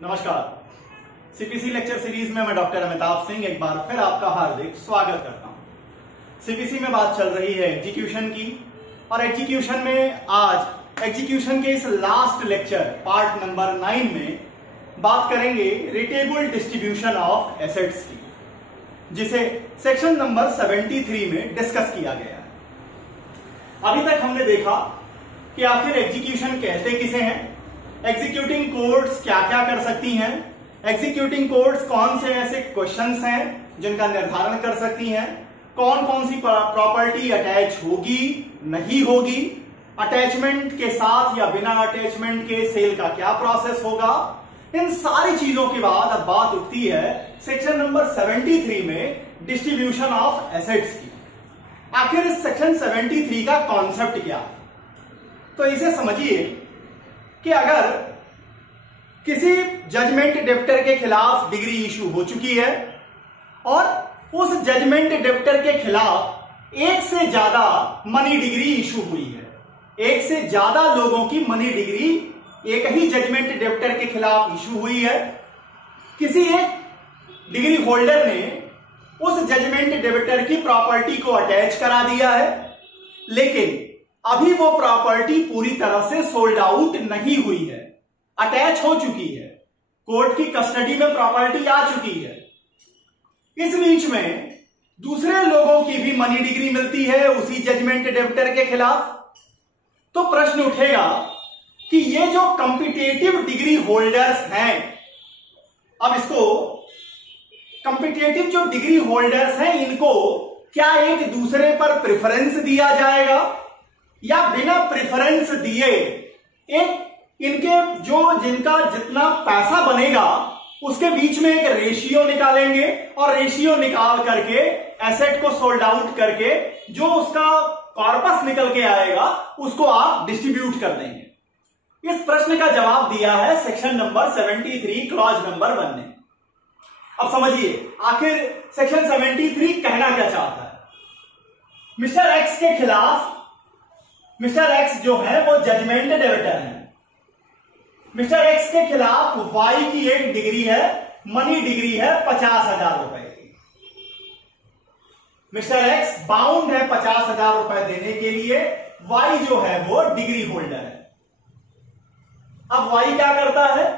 नमस्कार। CPC lecture series में मैं डॉक्टर अमिताभ सिंह एक बार फिर आपका हार्दिक स्वागत करता हूं। सीपीसी में बात चल रही है एग्जीक्यूशन की, और एग्जीक्यूशन में आज एग्जीक्यूशन के इस लास्ट लेक्चर पार्ट नंबर 9 में बात करेंगे रेटेबल डिस्ट्रीब्यूशन ऑफ एसेट्स की, जिसे सेक्शन नंबर 73 में डिस्कस किया गया है। अभी तक हमने देखा कि आखिर एग्जीक्यूशन कहते किसे हैं, एग्जीक्यूटिंग कोर्ट्स क्या क्या कर सकती हैं, एग्जीक्यूटिंग कोर्ट्स कौन से ऐसे क्वेश्चंस हैं जिनका निर्धारण कर सकती हैं, कौन कौन सी प्रॉपर्टी अटैच होगी नहीं होगी, अटैचमेंट के साथ या बिना अटैचमेंट के सेल का क्या प्रोसेस होगा। इन सारी चीजों के बाद अब बात उठती है सेक्शन नंबर 73 में डिस्ट्रीब्यूशन ऑफ एसेट्स की। आखिर इस सेक्शन 73 का कॉन्सेप्ट क्या है, तो इसे समझिए कि अगर किसी जजमेंट डेप्टर के खिलाफ डिग्री इशू हो चुकी है और उस जजमेंट डेप्टर के खिलाफ एक से ज्यादा मनी डिग्री इशू हुई है, एक से ज्यादा लोगों की मनी डिग्री एक ही जजमेंट डेप्टर के खिलाफ इशू हुई है, किसी एक डिग्री होल्डर ने उस जजमेंट डेप्टर की प्रॉपर्टी को अटैच करा दिया है, लेकिन अभी वो प्रॉपर्टी पूरी तरह से सोल्ड आउट नहीं हुई है, अटैच हो चुकी है, कोर्ट की कस्टडी में प्रॉपर्टी आ चुकी है। इस बीच में दूसरे लोगों की भी मनी डिग्री मिलती है उसी जजमेंट डेप्टर के खिलाफ। तो प्रश्न उठेगा कि ये जो कॉम्पिटिटिव डिग्री होल्डर्स हैं, अब इसको कॉम्पिटिटिव जो डिग्री होल्डर्स हैं इनको क्या एक दूसरे पर प्रेफरेंस दिया जाएगा या बिना प्रेफरेंस दिए एक इनके जो जिनका जितना पैसा बनेगा उसके बीच में एक रेशियो निकालेंगे और रेशियो निकाल करके एसेट को सोल्ड आउट करके जो उसका कॉर्पस निकल के आएगा उसको आप डिस्ट्रीब्यूट कर देंगे। इस प्रश्न का जवाब दिया है सेक्शन नंबर 73 क्लॉज नंबर 1 ने। अब समझिए आखिर सेक्शन 73 कहना क्या चाहता है। मिस्टर एक्स के खिलाफ मिस्टर एक्स जो है वो जजमेंट डेबिटर है। मिस्टर एक्स के खिलाफ वाई की एक डिग्री है, मनी डिग्री है 50,000 रुपए की। मिस्टर एक्स बाउंड है 50,000 रुपए देने के लिए, वाई जो है वो डिग्री होल्डर है। अब वाई क्या करता है,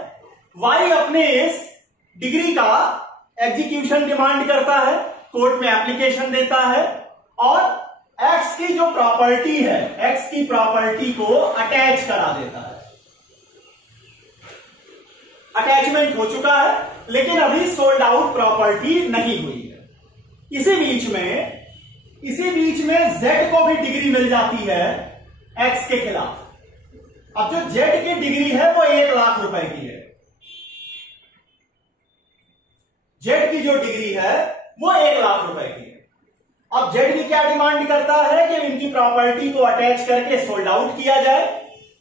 वाई अपने इस डिग्री का एग्जीक्यूशन डिमांड करता है, कोर्ट में एप्लीकेशन देता है और एक्स की जो प्रॉपर्टी है, एक्स की प्रॉपर्टी को अटैच करा देता है। अटैचमेंट हो चुका है लेकिन अभी सोल्ड आउट प्रॉपर्टी नहीं हुई है। इसी बीच में जेड को भी डिग्री मिल जाती है एक्स के खिलाफ। अब जो जेड की डिग्री है वो 1 लाख रुपए की है। जेड की जो डिग्री है वो 1 लाख रुपए की है। अब जेड भी क्या डिमांड करता है कि इनकी प्रॉपर्टी को अटैच करके सोल्ड आउट किया जाए।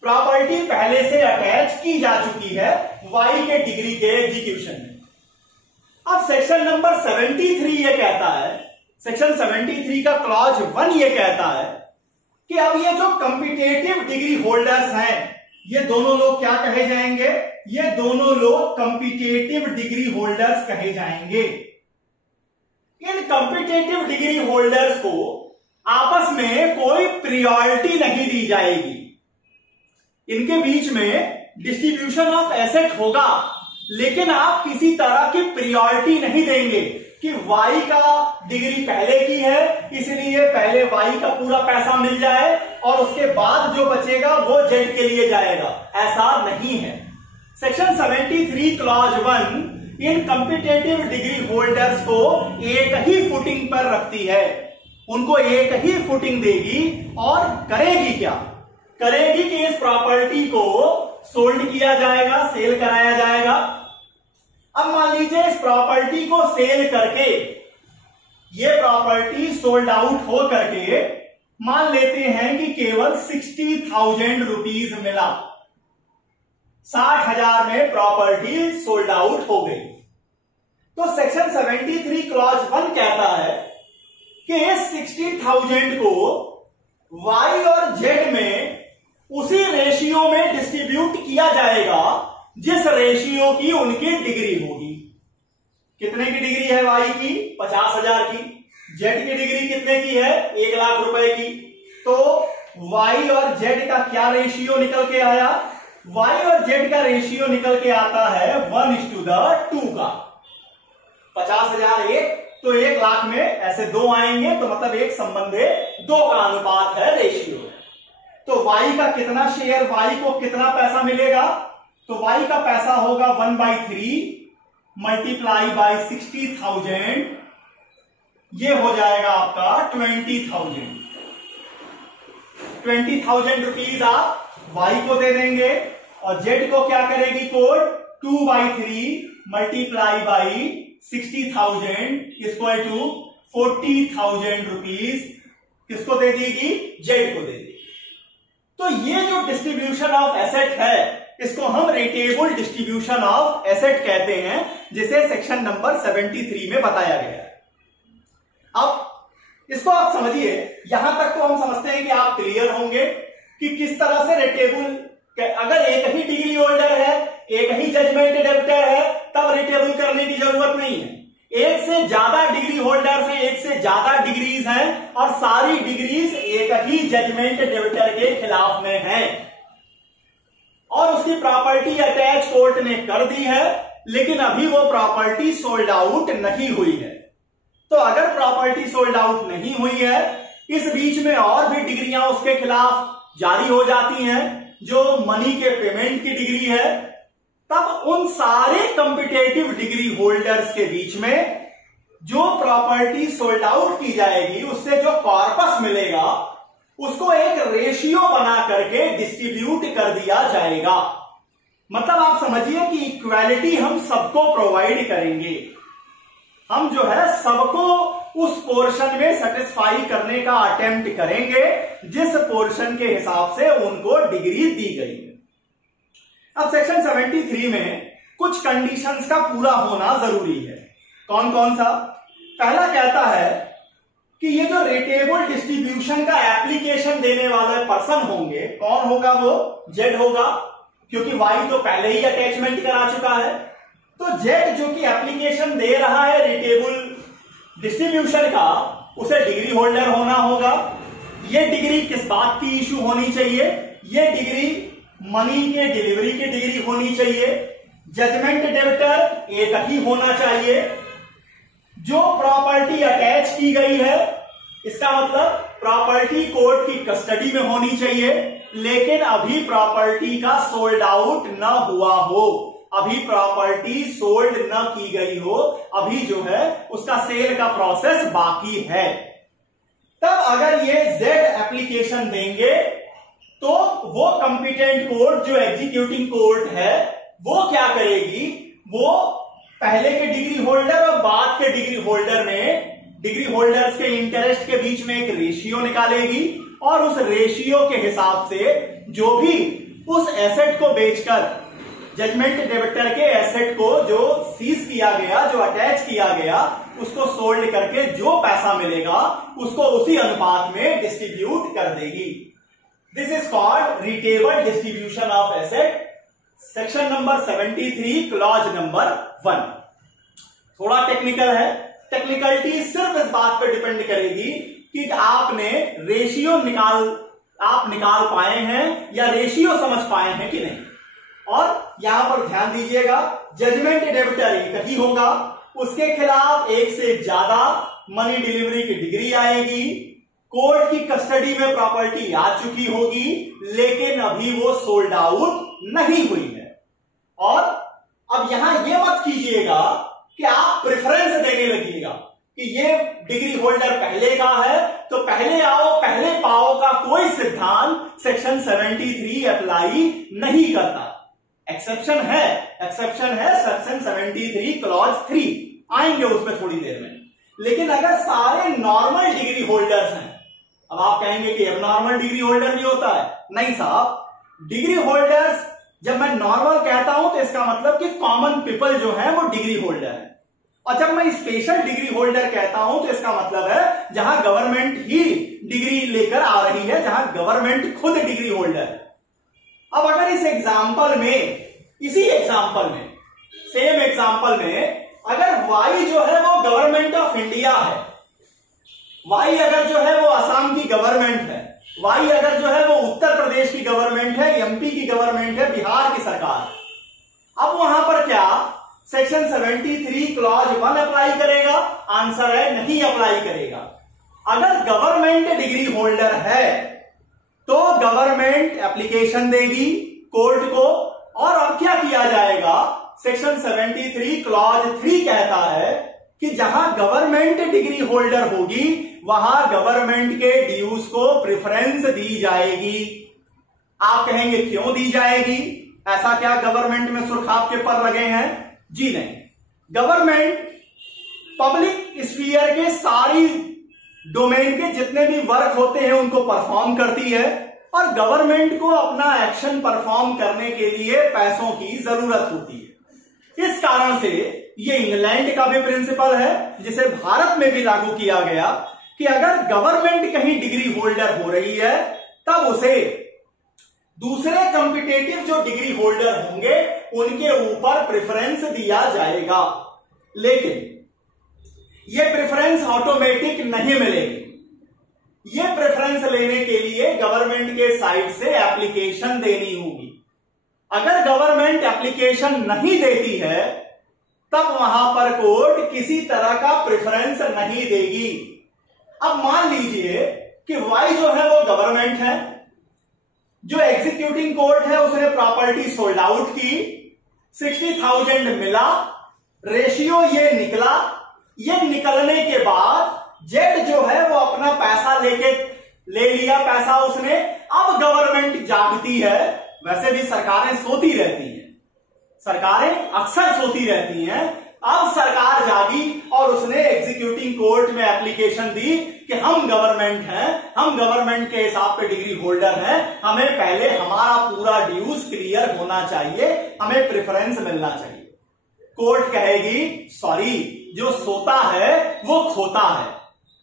प्रॉपर्टी पहले से अटैच की जा चुकी है वाई के डिग्री के एग्जीक्यूशन में। अब सेक्शन नंबर 73 ये कहता है, सेक्शन 73 का क्लॉज 1 ये कहता है कि अब ये जो कॉम्पिटिटिव डिग्री होल्डर्स हैं ये दोनों लोग क्या कहे जाएंगे, ये दोनों लोग कॉम्पिटिटिव डिग्री होल्डर्स कहे जाएंगे। इन कॉम्पिटिटिव डिग्री होल्डर्स को आपस में कोई प्रायोरिटी नहीं दी जाएगी। इनके बीच में डिस्ट्रीब्यूशन ऑफ एसेट होगा लेकिन आप किसी तरह की प्रायोरिटी नहीं देंगे कि वाई का डिग्री पहले की है इसलिए पहले वाई का पूरा पैसा मिल जाए और उसके बाद जो बचेगा वो जेड के लिए जाएगा, ऐसा नहीं है। सेक्शन 73 क्लॉज 1 इन कॉम्पिटिटिव डिग्री होल्डर्स को एक ही फुटिंग पर रखती है, उनको एक ही फुटिंग देगी और करेगी क्या, करेगी कि इस प्रॉपर्टी को सोल्ड किया जाएगा, सेल कराया जाएगा। अब मान लीजिए इस प्रॉपर्टी को सेल करके ये प्रॉपर्टी सोल्ड आउट हो करके मान लेते हैं कि केवल 60,000 रुपीज मिला, 60,000 में प्रॉपर्टी सोल्ड आउट हो गई। तो सेक्शन 73 क्लॉज 1 कहता है कि इस 60,000 को वाई और जेड में उसी रेशियो में डिस्ट्रीब्यूट किया जाएगा जिस रेशियो की उनकी डिग्री होगी। कितने की डिग्री है वाई की? 50,000 की। जेड की डिग्री कितने की है? 1,00,000 रुपए की। तो वाई और जेड का क्या रेशियो निकल के आया? वाई और जेड का रेशियो निकल के आता है 1:2 का। 50,000 एक, तो 1,00,000 में ऐसे 2 आएंगे, तो मतलब एक संबंधे 2 का अनुपात है, रेशियो। तो वाई का कितना शेयर, वाई को कितना पैसा मिलेगा? तो वाई का पैसा होगा 1/3 मल्टीप्लाई बाई 60,000, ये हो जाएगा आपका 20,000। 20,000 रुपीज आप वाई को दे देंगे और जेड को क्या करेगी code? 2/3 multiply by 60,000 equal to 40,000 rupees किसको दे देगी? जेड को दे देगी। तो ये जो डिस्ट्रीब्यूशन ऑफ एसेट है, इसको हम रेटेबल डिस्ट्रीब्यूशन ऑफ एसेट कहते हैं, जिसे सेक्शन नंबर 73 में बताया गया है। अब इसको आप समझिए, यहां तक तो हम समझते हैं कि आप क्लियर होंगे कि किस तरह से रेटेबल, अगर एक ही डिग्री होल्डर है, एक ही जजमेंट डेबिटर है, तब रेटेबल करने की जरूरत नहीं है। एक से ज्यादा डिग्री होल्डर है, एक से ज्यादा डिग्रीज हैं और सारी डिग्रीज एक ही जजमेंट डेबिटर के खिलाफ में हैं और उसकी प्रॉपर्टी अटैच कोर्ट ने कर दी है, लेकिन अभी वो प्रॉपर्टी सोल्ड आउट नहीं हुई है। तो अगर प्रॉपर्टी सोल्ड आउट नहीं हुई है, इस बीच में और भी डिग्रियां उसके खिलाफ जारी हो जाती हैं, जो मनी के पेमेंट की डिग्री है, तब उन सारे कॉम्पिटेटिव डिग्री होल्डर्स के बीच में जो प्रॉपर्टी सोल्ड आउट की जाएगी, उससे जो कॉर्पस मिलेगा, उसको एक रेशियो बना करके डिस्ट्रीब्यूट कर दिया जाएगा। मतलब आप समझिए कि इक्वालिटी हम सबको प्रोवाइड करेंगे। हम जो है सबको उस पोर्शन में सेटिस्फाई करने का अटेम्प्ट करेंगे जिस पोर्शन के हिसाब से उनको डिग्री दी गई है। अब सेक्शन 73 में कुछ कंडीशंस का पूरा होना जरूरी है। कौन कौन सा? पहला कहता है कि ये जो रेटेबल डिस्ट्रीब्यूशन का एप्लीकेशन देने वाले पर्सन होंगे, कौन होगा? वो जेड होगा, क्योंकि वाई तो पहले ही अटैचमेंट करा चुका है। तो जेड जो कि एप्लीकेशन दे रहा है रेटेबल डिस्ट्रीब्यूशन का, उसे डिग्री होल्डर होना होगा। ये डिग्री किस बात की इशू होनी चाहिए? ये डिग्री मनी के डिलीवरी की डिग्री होनी चाहिए। जजमेंट डेबिटर एक ही होना चाहिए। जो प्रॉपर्टी अटैच की गई है, इसका मतलब प्रॉपर्टी कोर्ट की कस्टडी में होनी चाहिए, लेकिन अभी प्रॉपर्टी का सोल्ड आउट न हुआ हो, अभी प्रॉपर्टी सोल्ड न की गई हो, अभी जो है उसका सेल का प्रोसेस बाकी है। तब अगर ये जेड एप्लीकेशन देंगे तो वो कॉम्पिटेंट कोर्ट, जो एग्जीक्यूटिंग कोर्ट है, वो क्या करेगी? वो पहले के डिग्री होल्डर और बाद के डिग्री होल्डर में, डिग्री होल्डर्स के इंटरेस्ट के बीच में एक रेशियो निकालेगी और उस रेशियो के हिसाब से जो भी उस एसेट को बेचकर, जजमेंट डेबिटर के एसेट को जो सीज किया गया, जो अटैच किया गया, उसको सोल्ड करके जो पैसा मिलेगा उसको उसी अनुपात में डिस्ट्रीब्यूट कर देगी। This is called readable distribution of asset, section number 73 clause number 1। थोड़ा टेक्निकल है। टेक्निकलिटी सिर्फ इस बात पर डिपेंड करेगी कि आपने रेशियो निकाल पाए हैं या रेशियो समझ पाए हैं कि नहीं। और यहां पर ध्यान दीजिएगा, जजमेंट डेबिटर एक ही होगा, उसके खिलाफ एक से ज्यादा मनी डिलीवरी की डिग्री आएगी, कोर्ट की कस्टडी में प्रॉपर्टी आ चुकी होगी, लेकिन अभी वो सोल्ड आउट नहीं हुई है। और अब यहां यह मत कीजिएगा कि आप प्रेफरेंस देने लगिएगा कि ये डिग्री होल्डर पहले का है तो पहले आओ पहले पाओ का कोई सिद्धांत सेक्शन 73 अप्लाई नहीं करता। एक्सेप्शन है सेक्शन 73 क्लॉज 3, आएंगे उस पर थोड़ी देर में। लेकिन अगर सारे नॉर्मल डिग्री होल्डर्स हैं, अब आप कहेंगे कि एबनॉर्मल डिग्री होल्डर भी होता है। नहीं साहब, डिग्री होल्डर्स जब मैं नॉर्मल कहता हूं तो इसका मतलब कि कॉमन पीपल जो है वो डिग्री होल्डर है, और जब मैं स्पेशल डिग्री होल्डर कहता हूं तो इसका मतलब है जहां गवर्नमेंट ही डिग्री लेकर आ रही है, जहां गवर्नमेंट खुद डिग्री होल्डर है। अब अगर इस एग्जाम्पल में इसी एग्जाम्पल में, सेम एग्जाम्पल में, अगर वाई जो है वो गवर्नमेंट ऑफ इंडिया है, वाई अगर जो है वो असम की गवर्नमेंट है, वाई अगर जो है वो उत्तर प्रदेश की गवर्नमेंट है, एमपी की गवर्नमेंट है, बिहार की सरकार, अब वहां पर क्या सेक्शन 73 क्लॉज 1 अप्लाई करेगा? आंसर है नहीं अप्लाई करेगा। अगर गवर्नमेंट डिग्री होल्डर है तो गवर्नमेंट एप्लीकेशन देगी कोर्ट को, और अब क्या किया जाएगा, सेक्शन 73 क्लॉज 3 कहता है कि जहां गवर्नमेंट डिग्री होल्डर होगी वहां गवर्नमेंट के ड्यूज को प्रेफरेंस दी जाएगी। आप कहेंगे क्यों दी जाएगी? ऐसा क्या गवर्नमेंट में सुरखाब के पर लगे हैं? जी नहीं, गवर्नमेंट पब्लिक स्फीयर के सारी डोमेन के जितने भी वर्क होते हैं उनको परफॉर्म करती है, और गवर्नमेंट को अपना एक्शन परफॉर्म करने के लिए पैसों की जरूरत होती है। इस कारण से ये इंग्लैंड का भी प्रिंसिपल है जिसे भारत में भी लागू किया गया कि अगर गवर्नमेंट कहीं डिग्री होल्डर हो रही है तब उसे दूसरे कॉम्पिटिटिव जो डिग्री होल्डर होंगे उनके ऊपर प्रेफरेंस दिया जाएगा। लेकिन यह प्रेफरेंस ऑटोमेटिक नहीं मिलेगी, यह प्रेफरेंस लेने के लिए गवर्नमेंट के साइड से एप्लीकेशन देनी होगी। अगर गवर्नमेंट एप्लीकेशन नहीं देती है तब वहां पर कोर्ट किसी तरह का प्रेफरेंस नहीं देगी। अब मान लीजिए कि वाई जो है वो गवर्नमेंट है, जो एग्जीक्यूटिंग कोर्ट है उसने प्रॉपर्टी सोल्ड आउट की, 60,000 मिला, रेशियो ये निकला, ये निकलने के बाद जेड जो है वो अपना पैसा ले लिया पैसा उसने। अब गवर्नमेंट जागती है, वैसे भी सरकारें सोती रहती हैं, सरकारें अक्सर सोती रहती हैं, अब सरकार जागी और उसने एग्जीक्यूटिंग कोर्ट में एप्लीकेशन दी कि हम गवर्नमेंट हैं, हम गवर्नमेंट के हिसाब पे डिग्री होल्डर हैं, हमें पहले हमारा पूरा ड्यूज क्लियर होना चाहिए, हमें प्रेफरेंस मिलना चाहिए। कोर्ट कहेगी सॉरी, जो सोता है वो खोता है।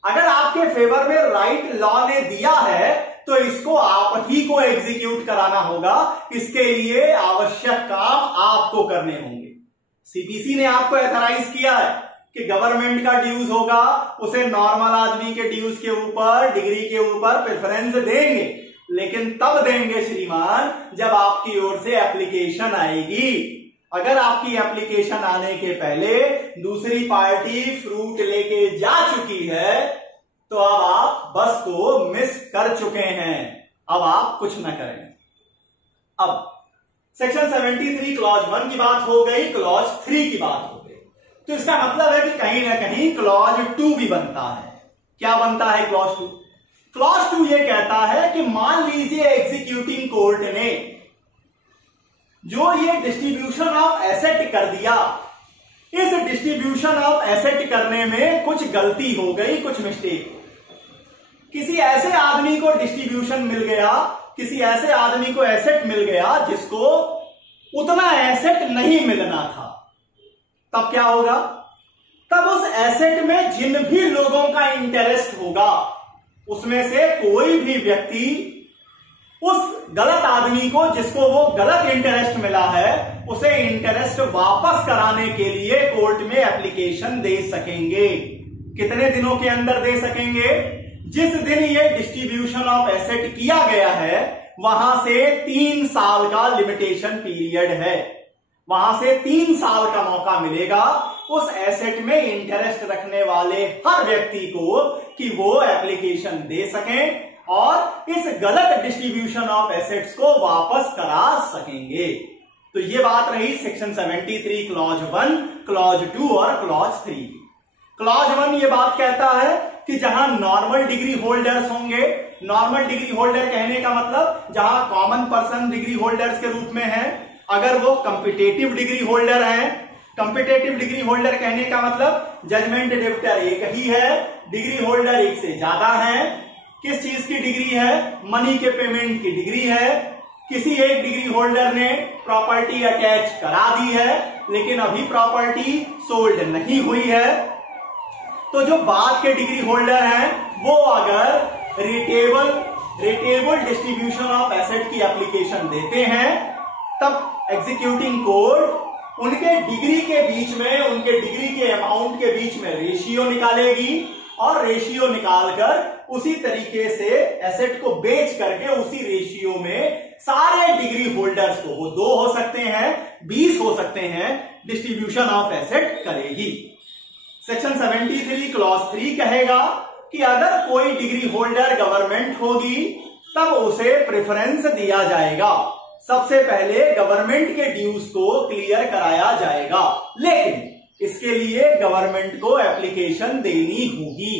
अगर आपके फेवर में राइट लॉ ने दिया है तो इसको आप ही को एग्जीक्यूट कराना होगा, इसके लिए आवश्यक काम आपको करने होंगे। सीपीसी ने आपको एथराइज किया है कि गवर्नमेंट का ड्यूज होगा, उसे नॉर्मल आदमी के ड्यूज के ऊपर, डिग्री के ऊपर प्रेफरेंस देंगे, लेकिन तब देंगे श्रीमान जब आपकी ओर से एप्लीकेशन आएगी। अगर आपकी एप्लीकेशन आने के पहले दूसरी पार्टी फ्रूट लेके जा चुकी है तो अब आप बस को मिस कर चुके हैं, अब आप कुछ ना करें। अब सेक्शन 73 क्लॉज 1 की बात हो गई, क्लॉज 3 की बात हो गई, तो इसका मतलब है कि कहीं ना कहीं क्लॉज 2 भी बनता है। क्या बनता है क्लॉज 2? क्लॉज 2 ये कहता है कि मान लीजिए एग्जीक्यूटिंग कोर्ट ने जो ये डिस्ट्रीब्यूशन ऑफ एसेट कर दिया, इस डिस्ट्रीब्यूशन ऑफ एसेट करने में कुछ गलती हो गई, कुछ मिस्टेक, किसी ऐसे आदमी को डिस्ट्रीब्यूशन मिल गया, किसी ऐसे आदमी को एसेट मिल गया जिसको उतना एसेट नहीं मिलना था, तब क्या होगा? तब उस एसेट में जिन भी लोगों का इंटरेस्ट होगा उसमें से कोई भी व्यक्ति उस गलत आदमी को, जिसको वो गलत इंटरेस्ट मिला है, उसे इंटरेस्ट वापस कराने के लिए कोर्ट में एप्लीकेशन दे सकेंगे। कितने दिनों के अंदर दे सकेंगे? जिस दिन ये डिस्ट्रीब्यूशन ऑफ एसेट किया गया है वहां से 3 साल का लिमिटेशन पीरियड है, वहां से 3 साल का मौका मिलेगा उस एसेट में इंटरेस्ट रखने वाले हर व्यक्ति को कि वो एप्लीकेशन दे सकें और इस गलत डिस्ट्रीब्यूशन ऑफ एसेट्स को वापस करा सकेंगे। तो ये बात रही सेक्शन 73 क्लॉज 1, क्लॉज 2 और क्लॉज 3। क्लॉज 1 ये बात कहता है कि जहां नॉर्मल डिग्री होल्डर्स होंगे, नॉर्मल डिग्री होल्डर कहने का मतलब जहां कॉमन पर्सन डिग्री होल्डर्स के रूप में है, अगर वो कॉम्पिटिटिव डिग्री होल्डर है, कॉम्पिटिटिव डिग्री होल्डर कहने का मतलब जजमेंट डेबिटर एक ही है, डिग्री होल्डर एक से ज्यादा है, किस चीज की डिग्री है? मनी के पेमेंट की डिग्री है, किसी एक डिग्री होल्डर ने प्रॉपर्टी अटैच करा दी है लेकिन अभी प्रॉपर्टी सोल्ड नहीं हुई है, तो जो बाद के डिग्री होल्डर हैं वो अगर रिटेबल डिस्ट्रीब्यूशन ऑफ एसेट की एप्लीकेशन देते हैं तब एग्जीक्यूटिंग कोर्ट उनके डिग्री के बीच में, उनके डिग्री के अमाउंट के बीच में रेशियो निकालेगी और रेशियो निकालकर उसी तरीके से एसेट को बेच करके उसी रेशियो में सारे डिग्री होल्डर्स को, वो 2 हो सकते हैं, 20 हो सकते हैं, डिस्ट्रीब्यूशन ऑफ एसेट करेगी। सेक्शन 73 क्लॉज 3 कहेगा कि अगर कोई डिग्री होल्डर गवर्नमेंट होगी तब उसे प्रेफरेंस दिया जाएगा, सबसे पहले गवर्नमेंट के ड्यूज को क्लियर कराया जाएगा, लेकिन इसके लिए गवर्नमेंट को एप्लीकेशन देनी होगी।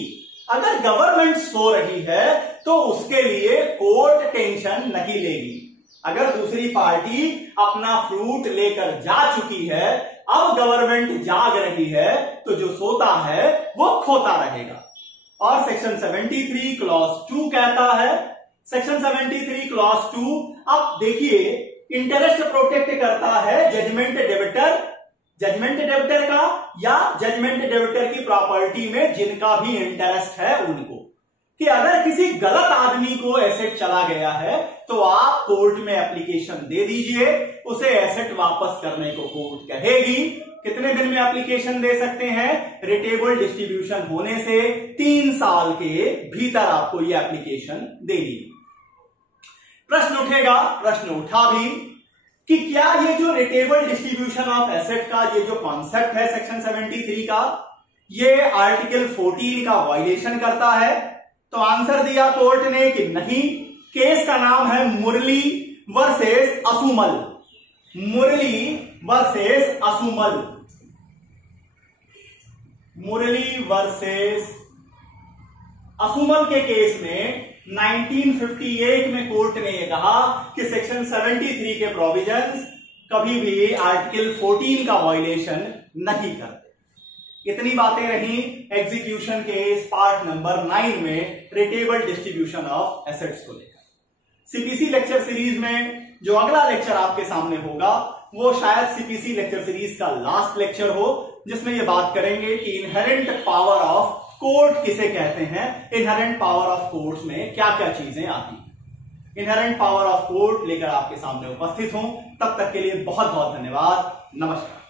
अगर गवर्नमेंट सो रही है तो उसके लिए कोर्ट टेंशन नहीं लेगी। अगर दूसरी पार्टी अपना फ्रूट लेकर जा चुकी है, अब गवर्नमेंट जाग रही है, तो जो सोता है वो खोता रहेगा। और सेक्शन 73 क्लॉज 2 कहता है, सेक्शन 73 क्लॉज 2 अब देखिए इंटरेस्ट प्रोटेक्ट करता है जजमेंट डेबिटर का या जजमेंट डेबिटर की प्रॉपर्टी में जिनका भी इंटरेस्ट है उनको, कि अगर किसी गलत आदमी को एसेट चला गया है तो आप कोर्ट में एप्लीकेशन दे दीजिए, उसे एसेट वापस करने को कोर्ट कहेगी। कितने दिन में एप्लीकेशन दे सकते हैं? रिटेबल डिस्ट्रीब्यूशन होने से 3 साल के भीतर आपको यह एप्लीकेशन देनी। प्रश्न उठेगा, प्रश्न उठा भी, कि क्या ये जो रिटेबल डिस्ट्रीब्यूशन ऑफ एसेट का ये जो कॉन्सेप्ट है सेक्शन 73 का, ये आर्टिकल 14 का वायलेशन करता है? तो आंसर दिया कोर्ट ने कि नहीं। केस का नाम है मुरली वर्सेस असुमल। मुरली वर्सेस असुमल, मुरली वर्सेस असुमल के केस में 1958 में कोर्ट ने यह कहा कि सेक्शन 73 के प्रोविजंस कभी भी आर्टिकल 14 का वायलेशन नहीं करते। इतनी बातें रही एग्जीक्यूशन केस पार्ट नंबर 9 में रिटेबल डिस्ट्रीब्यूशन ऑफ एसेट्स को लेकर। सीपीसी लेक्चर सीरीज में जो अगला लेक्चर आपके सामने होगा वो शायद सीपीसी लेक्चर सीरीज का लास्ट लेक्चर हो, जिसमें ये बात करेंगे कि इनहेरेंट पावर ऑफ कोर्ट किसे कहते हैं, इनहेरेंट पावर ऑफ कोर्ट्स में क्या क्या चीजें आती हैं। इनहेरेंट पावर ऑफ कोर्ट लेकर आपके सामने उपस्थित हूं। तब तक के लिए बहुत बहुत धन्यवाद। नमस्कार।